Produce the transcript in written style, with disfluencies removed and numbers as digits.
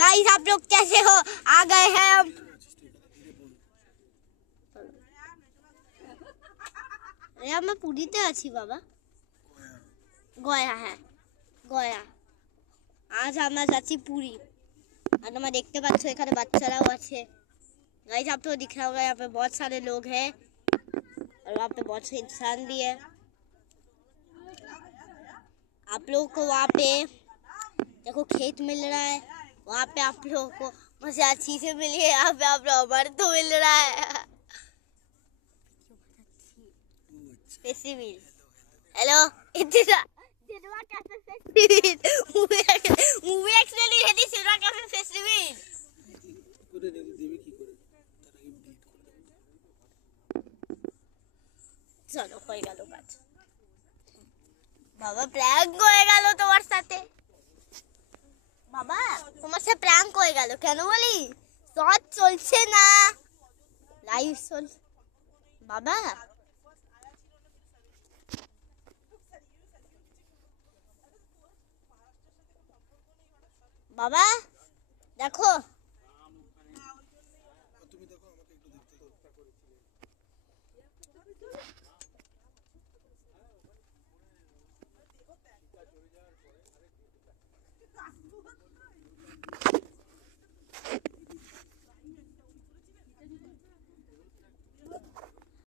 Guys आप लोग कैसे हो? आ गए हैं हम। अरे मैं পুরীতে আছি বাবা। গয়া है গয়া। आज আমরা যাচ্ছি পুরী। আর তোমরা দেখতে পাচ্ছ এখানে বাচ্চারাও আছে। गाइस आप तो दिख रहा होगा यहाँ पे बहुत सारे लोग हैं और वहाँ पे बहुत से इंसान भी है। आप लोगों को वहाँ पे देखो खेत मिल रहा है, वहाँ पे आप लोगों को मजेदार चीजें मिली है, यहाँ पे आप लोग अमृत तो मिल रहा है। हेलो इतना cinema cafe festival movie actually है दी सिनेमा कैफे फेस्टिवल করে দেবে কি করে তার আগে ডিলিট করে দেব। চলো হয়ে গেল কাজ। বাবা প্র্যাঙ্ক হয়ে গেল তোমার সাথে। বাবা তোমার সাথে প্র্যাঙ্ক হয়ে গেল কেন বলি? শট চলছে না, লাইভ চল। বাবা বাবা দেখো তুমি দেখো আমাকে একটু দেখতে দাও।